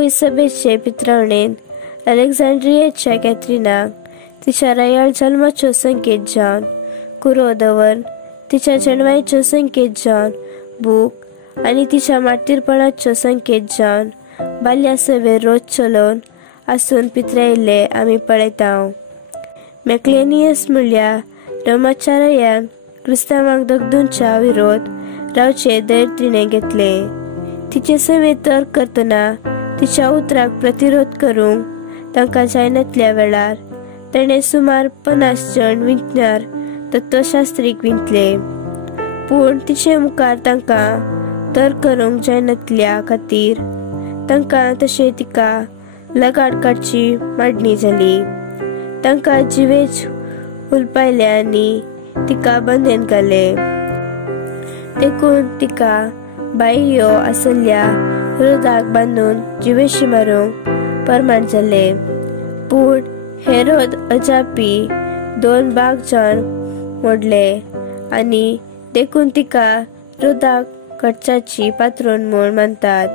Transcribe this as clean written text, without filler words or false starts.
इसाबेचे पित्रावणेंत अलेक्झांड्रियेच्या कॅथरीनाक तिच्या रयाळ जल्माच्यो संकेत जावन कुरो दवर, तिच्या चेडवायच्यो संकेत जावन बूक आनी तिच्या माट्टीरपणाच्यो संकेत जावन बाल्या सवेर रोज चलोवन आसून पित्रायिल्ले आमी पळयतांव. मॅक्लेनियस म्हणल्यार रोमाचार्यान क्रिस्तांवांक दगदूंच्या विरोध रावचे धैर्य तिणें घेतले. तिचे सवेत तर्क करतना तिच्या उतराक प्रतिरोध करूंक तांकां जायनातल्या वेळार ताणें सुमार 50 जण विज्ञार तत्वशास्त्रीक विंतले. पूण तिचे मुखार तांकां तर्क करूंक जायनातल्या खातीर तांकां तशें तिका लगाड काडची मांडणी जाली. तांकां जिवेच हुलपायले आनी तिका बंदेन घाले. देखून तिका बाह्यो आसल्या रोदाक बांदून जिवेशी मारूंक परमाण जाले. पूण हेरोद अजापी 2 भाग जावन मोडले आनी देखून तिका रोदाक कडचाची पात्रोन म्हूण मानतात.